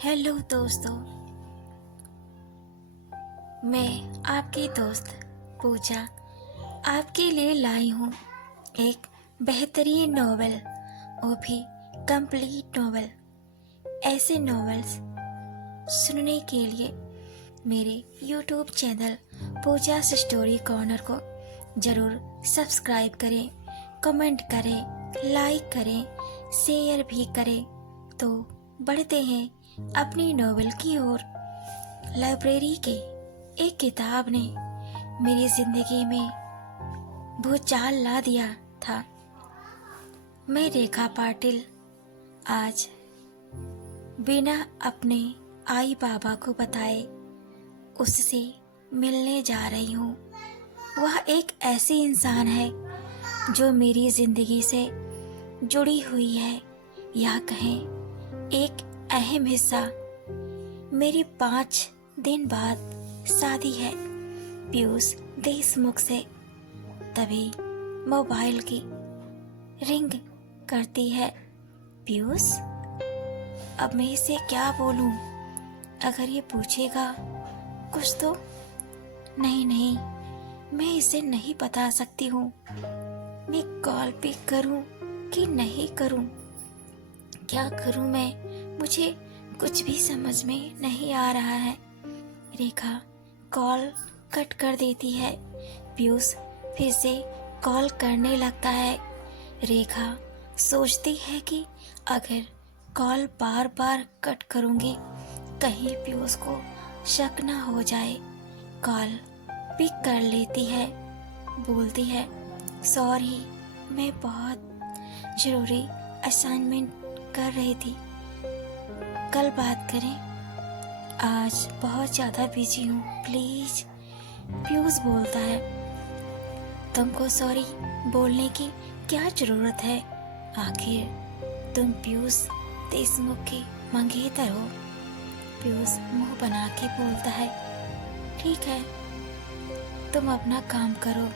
Hello दोस्तों, मैं आपकी दोस्त पूजा आपके लिए लाई हूँ एक बेहतरीन नॉवेल, वो भी कंप्लीट नॉवेल। ऐसे नॉवेल्स सुनने के लिए मेरे यूट्यूब चैनल पूजा स्टोरी कॉर्नर को ज़रूर सब्सक्राइब करें, कमेंट करें, लाइक करें, शेयर भी करें। तो बढ़ते हैं अपनी नॉवेल की ओर। लाइब्रेरी की एक किताब ने मेरी जिंदगी में भूचाल ला दिया था। मैं रेखा पाटिल आज बिना अपने आई बाबा को बताए उससे मिलने जा रही हूँ। वह एक ऐसी इंसान है जो मेरी जिंदगी से जुड़ी हुई है, या कहें एक अहम हिस्सा। मेरी 5 दिन बाद शादी है पीयूष देशमुख से। तभी मोबाइल की रिंग करती है। पीयूष, अब मैं इसे क्या बोलूं? अगर ये पूछेगा कुछ तो? नहीं, मैं इसे नहीं बता सकती हूँ। मैं कॉल पिक करूं कि नहीं करूं? क्या करूं मैं? मुझे कुछ भी समझ में नहीं आ रहा है। रेखा कॉल कट कर देती है। पीयूष फिर से कॉल करने लगता है। रेखा सोचती है कि अगर कॉल बार बार कट करूंगी कहीं पीयूष को शक ना हो जाए। कॉल पिक कर लेती है, बोलती है, सॉरी, मैं बहुत ज़रूरी असाइनमेंट कर रही थी, कल बात करें, आज बहुत ज़्यादा बिजी हूँ, प्लीज़। पीयूष बोलता है, तुमको सॉरी बोलने की क्या ज़रूरत है? आखिर तुम पीयूष देशमुख के मंगेतर हो। पीयूष मुंह बना के बोलता है, ठीक है, तुम अपना काम करो,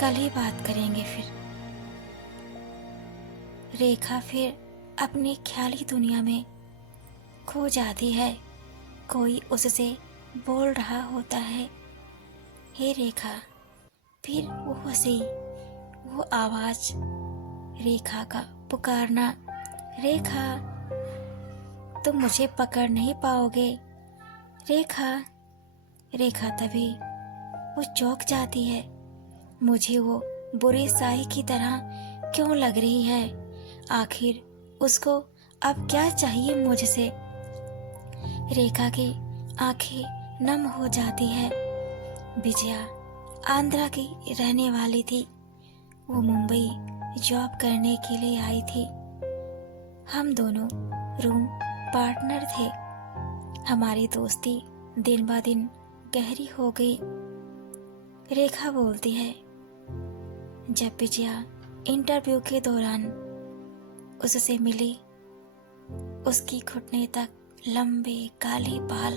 कल ही बात करेंगे फिर। रेखा फिर अपनी ख्याली दुनिया में खो जाती है। कोई उससे बोल रहा होता है, हे रेखा। फिर वो हंसी, वो आवाज, रेखा का पुकारना, रेखा तुम मुझे पकड़ नहीं पाओगे, रेखा। रेखा तभी वो चौंक जाती है। मुझे वो बुरे साए की तरह क्यों लग रही है? आखिर उसको अब क्या चाहिए मुझसे? रेखा की आंखें नम हो जाती है। विजया आंध्रा की रहने वाली थी। वो मुंबई जॉब करने के लिए आई थी। हम दोनों रूम पार्टनर थे। हमारी दोस्ती दिन ब दिन गहरी हो गई। रेखा बोलती है, जब विजया इंटरव्यू के दौरान उससे मिली, उसकी घुटने तक लंबे काले बाल,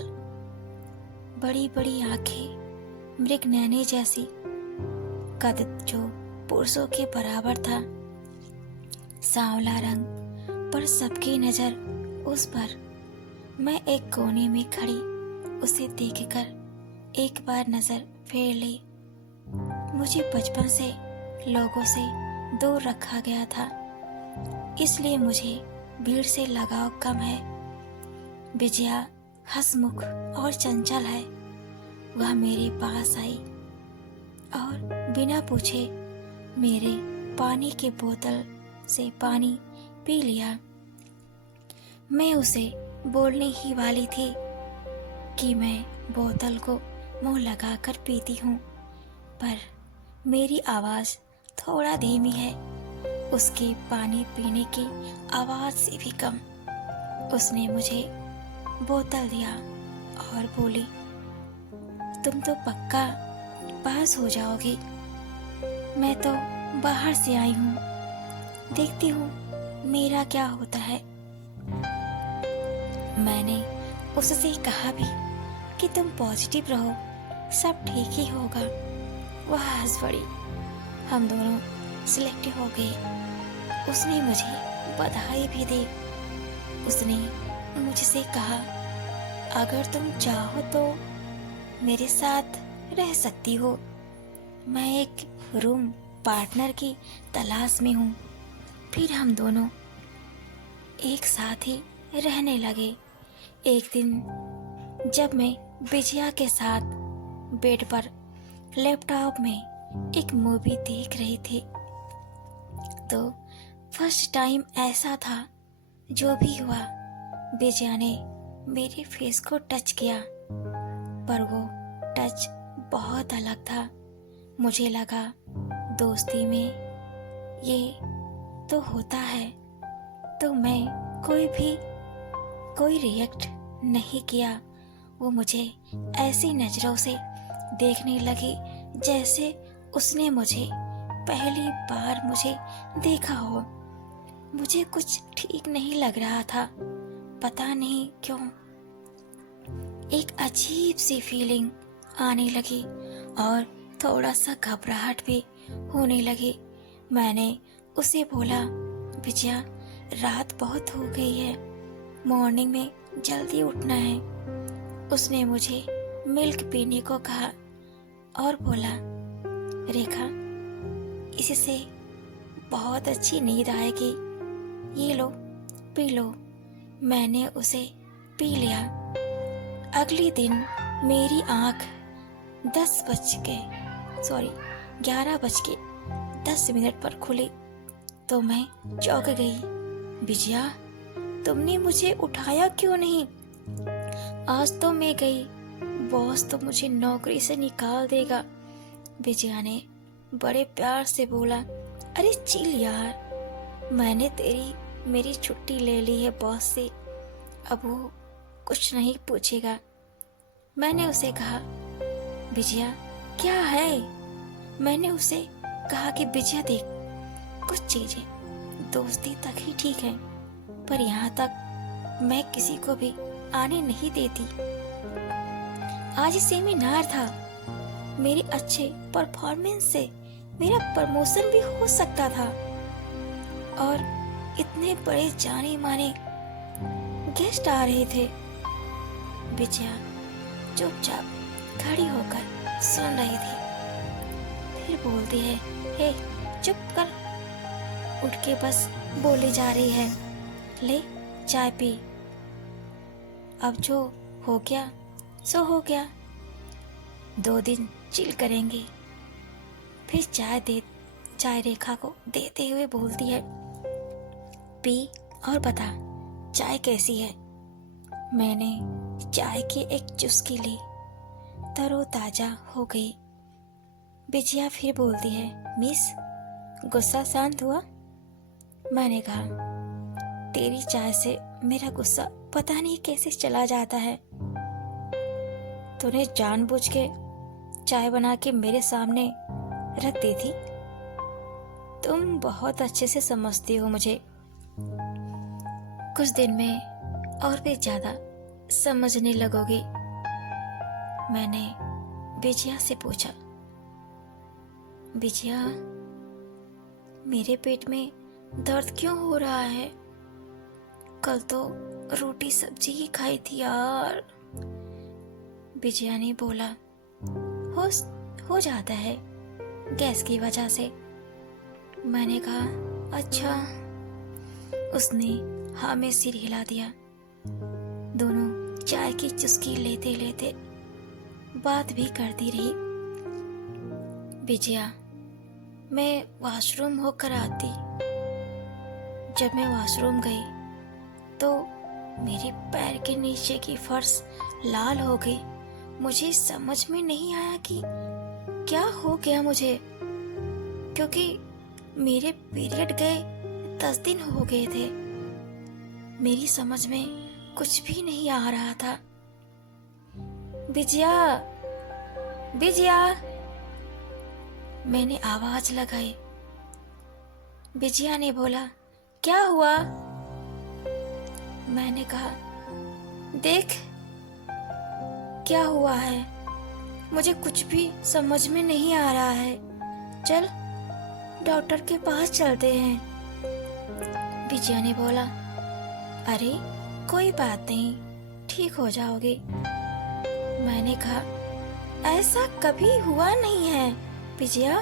बड़ी बड़ी आंखें, मृग नैने जैसी, कद जो पुरुषों के बराबर था, सांवला रंग, पर सबकी नजर उस पर। मैं एक कोने में खड़ी उसे देखकर एक बार नजर फेर ली। मुझे बचपन से लोगों से दूर रखा गया था, इसलिए मुझे भीड़ से लगाव कम है। विजया हंसमुख और चंचल है। वह मेरे पास आई और बिना पूछे मेरे पानी के बोतल से पानी पी लिया। मैं उसे बोलने ही वाली थी कि मैं बोतल को मुंह लगाकर पीती हूँ, पर मेरी आवाज थोड़ा धीमी है, उसके पानी पीने की आवाज से भी कम। उसने मुझे बोतल दिया और बोली, तुम तो पक्का पास हो जाओगी। मैं तो बाहर से आई हूँ, देखती हूँ मेरा क्या होता है। मैंने उससे कहा भी कि तुम पॉजिटिव रहो, सब ठीक ही होगा। वह हंस पड़ी। हम दोनों सिलेक्ट हो गए। उसने मुझे बधाई भी दी। उसने मुझसे कहा, अगर तुम चाहो तो मेरे साथ रह सकती हो। मैं एक रूम पार्टनर की तलाश में हूँ। फिर हम दोनों एक साथ ही रहने लगे। एक दिन जब मैं विजया के साथ बेड पर लैपटॉप में एक मूवी देख रही थी, तो फर्स्ट टाइम ऐसा था, जो भी हुआ विजया ने मेरे फेस को टच किया, पर वो टच बहुत अलग था। मुझे लगा दोस्ती में ये तो होता है, तो मैं कोई रिएक्ट नहीं किया। वो मुझे ऐसी नजरों से देखने लगी जैसे उसने मुझे पहली बार मुझे देखा हो। मुझे कुछ ठीक नहीं लग रहा था, पता नहीं क्यों। एक अजीब सी फीलिंग आने लगी और थोड़ा सा घबराहट भी होने लगी। मैंने उसे बोला, विजया रात बहुत हो गई है, मॉर्निंग में जल्दी उठना है। उसने मुझे मिल्क पीने को कहा और बोला, रेखा इससे बहुत अच्छी नींद आएगी, ये लो पी लो। मैंने उसे पी लिया। अगले दिन मेरी आंख 11:10 पर खुली तो मैं चौंक गई। विजया, तुमने मुझे उठाया क्यों नहीं? आज तो मैं गई, बॉस तो मुझे नौकरी से निकाल देगा। विजया ने बड़े प्यार से बोला, अरे चिल यार, मैंने मेरी छुट्टी ले ली है बॉस से, अब वो कुछ नहीं पूछेगा। मैंने उसे कहा, विजया क्या है? मैंने उसे कहा कि विजया देख, कुछ चीजें दोस्ती तक ही ठीक है, पर यहाँ तक मैं किसी को भी आने नहीं देती। आज सेमिनार था, मेरे अच्छे परफॉर्मेंस से मेरा प्रमोशन भी हो सकता था और इतने बड़े जाने माने गेस्ट आ रहे थे। विजया चुपचाप खड़ी होकर सुन रही थी। फिर बोलती है, हे चुप कर, उठ के बस बोले जा रही है, ले चाय पी। अब जो हो गया सो हो गया, 2 दिन चिल करेंगे। फिर चाय रेखा को देते हुए बोलती है, पी और बता चाय कैसी है। मैंने चाय की एक चुस्की ली, तरोताजा हो गई। विजया फिर बोलती है, मिस गुस्सा शांत हुआ? मैंने कहा, तेरी चाय से मेरा गुस्सा पता नहीं कैसे चला जाता है। तूने जानबूझ के चाय बना के मेरे सामने रख दी थी। तुम बहुत अच्छे से समझती हो मुझे। कुछ दिन में और भी ज्यादा समझने लगोगी। मैंने विजया से पूछा, विजया मेरे पेट में दर्द क्यों हो रहा है? कल तो रोटी सब्जी ही खाई थी यार। विजया ने बोला, हो जाता है गैस की वजह से। मैंने कहा, अच्छा। उसने हाँ में सिर हिला दिया। दोनों चाय की चुस्की लेते लेते बात भी करती रही। विजया, मैं वॉशरूम होकर आती। जब मैं वॉशरूम गई तो मेरे पैर के नीचे की फर्श लाल हो गई। मुझे समझ में नहीं आया कि क्या हो गया मुझे, क्योंकि मेरे पीरियड गए 10 दिन हो गए थे। मेरी समझ में कुछ भी नहीं आ रहा था। विजया, विजया, मैंने आवाज लगाई। विजया ने बोला, क्या हुआ? मैंने कहा, देख क्या हुआ है, मुझे कुछ भी समझ में नहीं आ रहा है। चल डॉक्टर के पास चलते हैं। विजया ने बोला, अरे कोई बात नहीं, ठीक हो जाओगे। मैंने कहा, ऐसा कभी हुआ नहीं है। विजया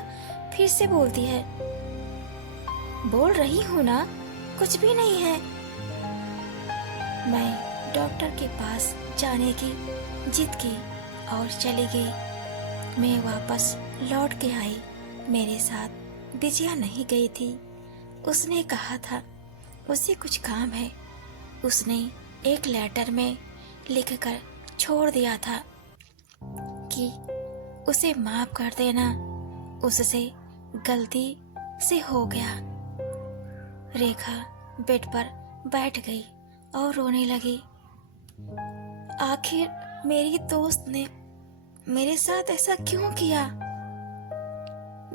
फिर से बोलती है, बोल रही हूँ ना, कुछ भी नहीं है। मैं डॉक्टर के पास जाने की जिद की और चली गई। मैं वापस लौट के आई। मेरे साथ विजया नहीं गई थी। उसने कहा था उसे कुछ काम है। उसने एक लेटर में लिखकर छोड़ दिया था कि उसे माफ कर देना, उससे गलती से हो गया। रेखा बेड पर बैठ गई और रोने लगी। आखिर मेरी दोस्त ने मेरे साथ ऐसा क्यों किया?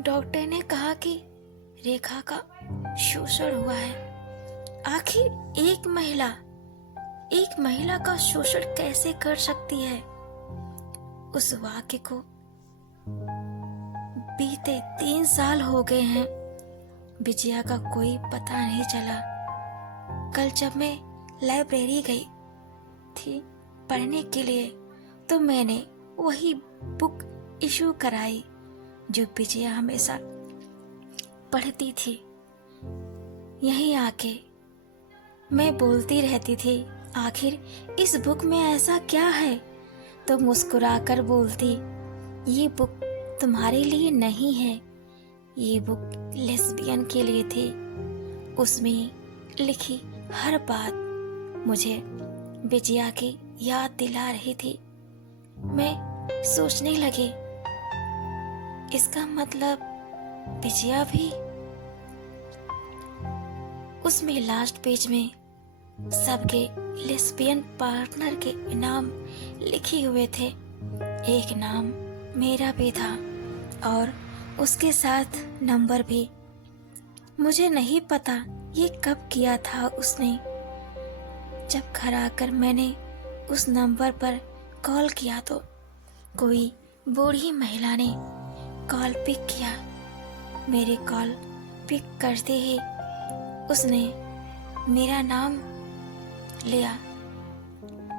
डॉक्टर ने कहा कि रेखा का शोषण हुआ है। आखिर एक महिला का शोषण कैसे कर सकती है? उस वाक्य को बीते 3 साल हो गए हैं। विजया का कोई पता नहीं चला। कल जब मैं लाइब्रेरी गई थी पढ़ने के लिए, तो मैंने वही बुक इशू कराई जो विजया हमेशा पढ़ती थी। यहीं आके मैं बोलती रहती थी, आखिर इस बुक में ऐसा क्या है? तो मुस्कुराकर बोलती, ये बुक तुम्हारे लिए नहीं है, ये बुक लेस्बियन के लिए थी। उसमें लिखी हर बात मुझे विजया की याद दिला रही थी। मैं सोचने लगी, इसका मतलब विजया भी। उसमें लास्ट पेज में सबके लेस्बियन पार्टनर के नाम लिखे हुए थे। एक नाम मेरा भी था और उसके साथ नंबर भी। मुझे नहीं पता ये कब किया था उसने। जब घर आकर मैंने उस नंबर पर कॉल किया तो कोई बूढ़ी महिला ने कॉल पिक किया। मेरे कॉल पिक करते ही उसने मेरा नाम लिया।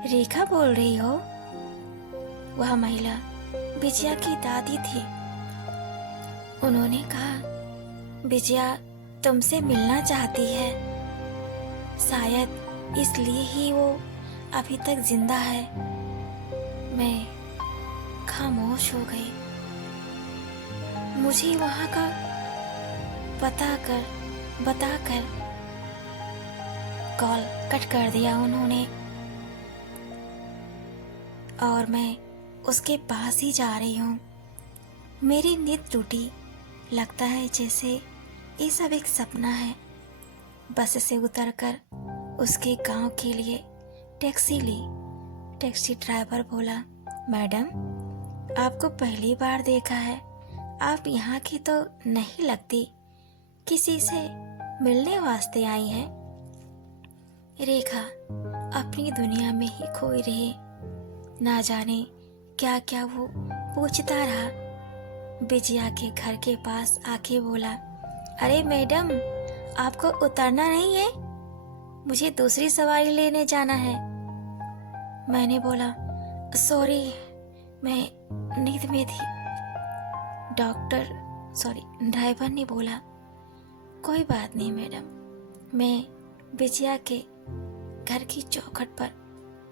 रेखा बोल रही हो? वह महिला विजया की दादी थी। उन्होंने कहा, विजया तुमसे मिलना चाहती है। शायद इसलिए ही वो अभी तक जिंदा है। मैं खामोश हो गई। मुझे वहां का बताकर कॉल कट कर दिया उन्होंने और मैं उसके पास ही जा रही हूँ। मेरी नींद टूटी। लगता है जैसे ये सब एक सपना है। बस से उतरकर उसके गांव के लिए टैक्सी ली। टैक्सी ड्राइवर बोला, मैडम आपको पहली बार देखा है, आप यहाँ की तो नहीं लगती, किसी से मिलने वास्ते आई हैं? रेखा अपनी दुनिया में ही खोई रही। ना जाने क्या क्या वो पूछता रहा। विजया के घर के पास आके बोला, अरे मैडम आपको उतरना नहीं है? मुझे दूसरी सवारी लेने जाना है। मैंने बोला, सॉरी मैं नींद में थी। ड्राइवर ने बोला, कोई बात नहीं मैडम। मैं विजया के घर की चौखट पर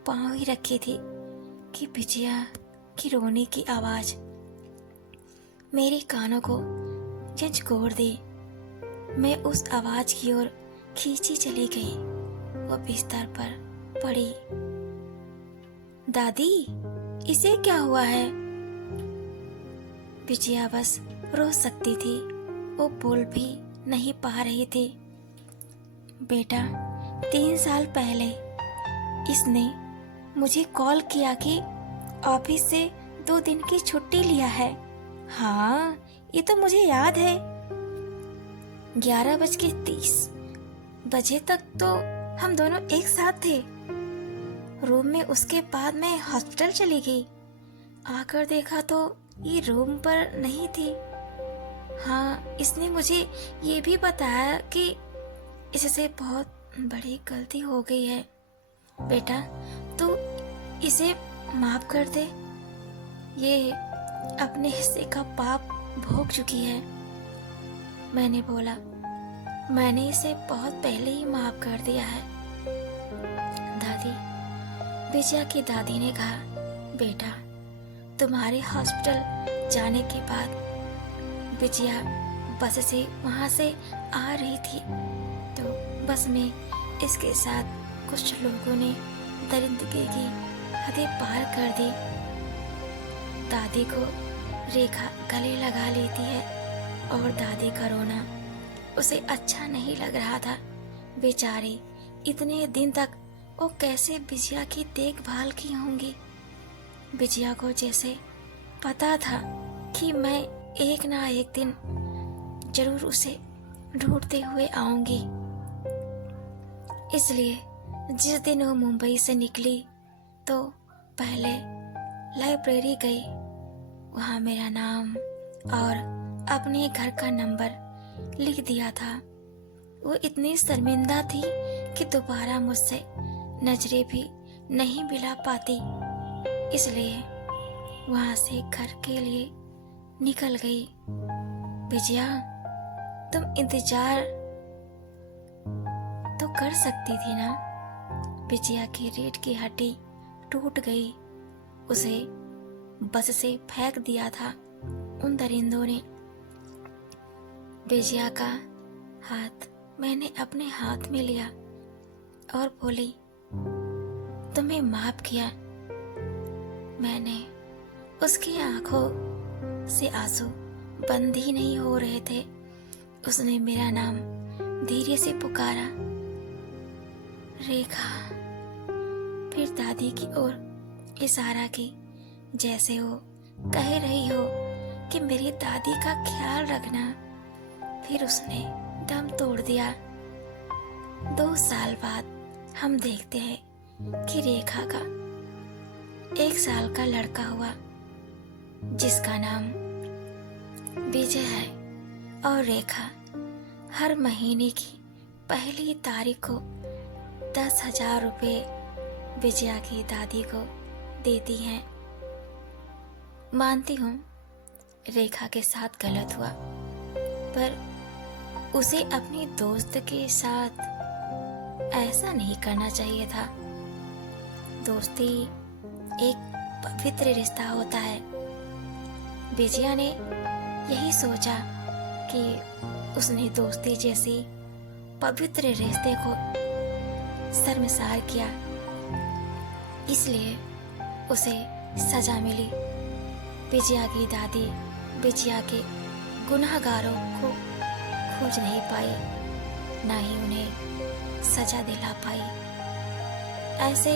पांव ही रखी थी कि विजया की रोने की आवाज मेरे कानों को झंझोर दी। मैं उस आवाज की ओर खींची चली गई। वो बिस्तर पर पड़ी। दादी इसे क्या हुआ है? विजया बस रो सकती थी, वो बोल भी नहीं पा रही थी। बेटा 3 साल पहले इसने मुझे कॉल किया कि ऑफिस से 2 दिन की छुट्टी लिया है। हाँ ये तो मुझे याद है। 11:30 बजे तक तो हम दोनों एक साथ थे रूम में। उसके बाद मैं हॉस्पिटल चली गई। आकर देखा तो ये रूम पर नहीं थी। हाँ इसने मुझे ये भी बताया कि इससे बहुत बड़ी गलती हो गई है बेटा तू इसे माफ कर दे, ये अपने हिस्से का पाप भोग चुकी है। मैंने बोला, मैंने इसे बहुत पहले ही माफ कर दिया है। दादी, विजया की दादी ने कहा, बेटा तुम्हारे हॉस्पिटल जाने के बाद विजया बस से वहाँ से आ रही थी, तो बस में इसके साथ कुछ लोगों ने दरिंदगी की हदें पार कर दी। दादी को रेखा गले लगा लेती है और दादी का रोना उसे अच्छा नहीं लग रहा था। बेचारी इतने दिन तक वो कैसे विजया की देखभाल की होंगी। विजया को जैसे पता था कि मैं एक ना एक दिन जरूर उसे ढूंढते हुए आऊंगी, इसलिए जिस दिन वो मुंबई से निकली तो पहले लाइब्रेरी गई, वहाँ मेरा नाम और अपने घर का नंबर लिख दिया था। वो इतनी शर्मिंदा थी कि दोबारा मुझसे नजरें भी नहीं मिला पाती, इसलिए वहाँ से घर के लिए निकल गई। विजया, तुम इंतजार तो कर सकती थी ना। विजया की रीढ़ की हड्डी टूट गई, उसे बस से फेंक दिया था उन दरिंदों ने। विजया का हाथ मैंने अपने हाथ में लिया और बोली, तुम्हें माफ किया। मैंने उसकी आंखों से आंसू बंद ही नहीं हो रहे थे। उसने मेरा नाम धीरे से पुकारा, रेखा। फिर दादी की ओर इशारा की, जैसे वो कह रही हो कि मेरी दादी का ख्याल रखना। फिर उसने दम तोड़ दिया। 2 साल बाद हम देखते हैं कि रेखा का 1 साल का लड़का हुआ, जिसका नाम विजय है, और रेखा हर महीने की पहली तारीख को 10,000 रुपये विजया की दादी को देती हैं। मानती हूँ रेखा के साथ गलत हुआ, पर उसे अपनी दोस्त के साथ ऐसा नहीं करना चाहिए था। दोस्ती एक पवित्र रिश्ता होता है। विजया ने यही सोचा कि उसने दोस्ती जैसी पवित्र रिश्ते को शर्मसार किया, इसलिए उसे सजा मिली। विजया की दादी विजया के गुनहगारों को खोज नहीं पाई, ना ही उन्हें सजा दिला पाई। ऐसे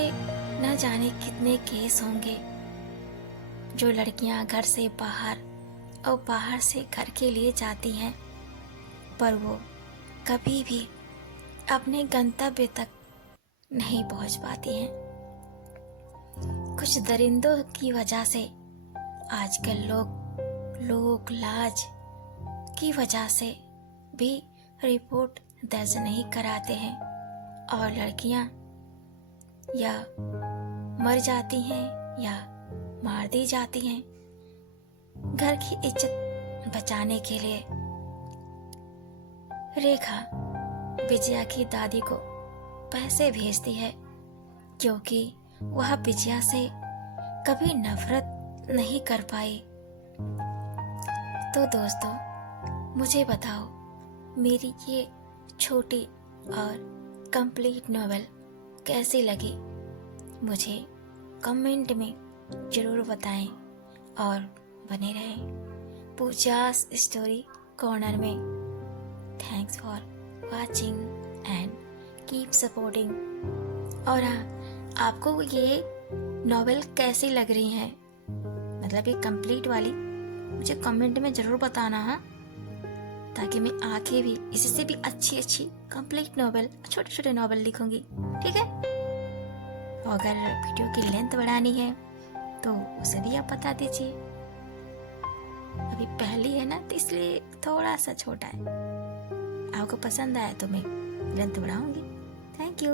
न जाने कितने केस होंगे जो लड़कियां घर से बाहर और बाहर से घर के लिए जाती हैं, पर वो कभी भी अपने गंतव्य तक नहीं पहुंच पाती हैं। कुछ दरिंदों की वजह से आजकल लोग लाज की वजह से भी रिपोर्ट दर्ज नहीं कराते हैं और लड़कियां या मर जाती हैं या मार दी जाती हैं घर की इज्जत बचाने के लिए। रेखा विजया की दादी को पैसे भेजती है क्योंकि वह विजया से कभी नफरत नहीं कर पाई। तो दोस्तों, मुझे बताओ मेरी ये छोटी और कंप्लीट नॉवेल कैसी लगी, मुझे कमेंट में ज़रूर बताएं और बने रहें पूजास स्टोरी कॉर्नर में। Thanks for watching and keep supporting. और हाँ, आपको ये नॉवेल कैसी लग रही है, मतलब ये कंप्लीट वाली, मुझे कमेंट में ज़रूर बताना, हाँ, ताकि मैं आगे भी इससे भी अच्छी कंप्लीट नॉवेल, छोटे नॉवेल लिखूंगी, ठीक है। अगर वीडियो की लेंथ बढ़ानी है तो उसे भी आप बता दीजिए। अभी पहली है ना, तो इसलिए थोड़ा सा छोटा है। आपको पसंद आया तो मैं लेंथ बढ़ाऊंगी। Thank you.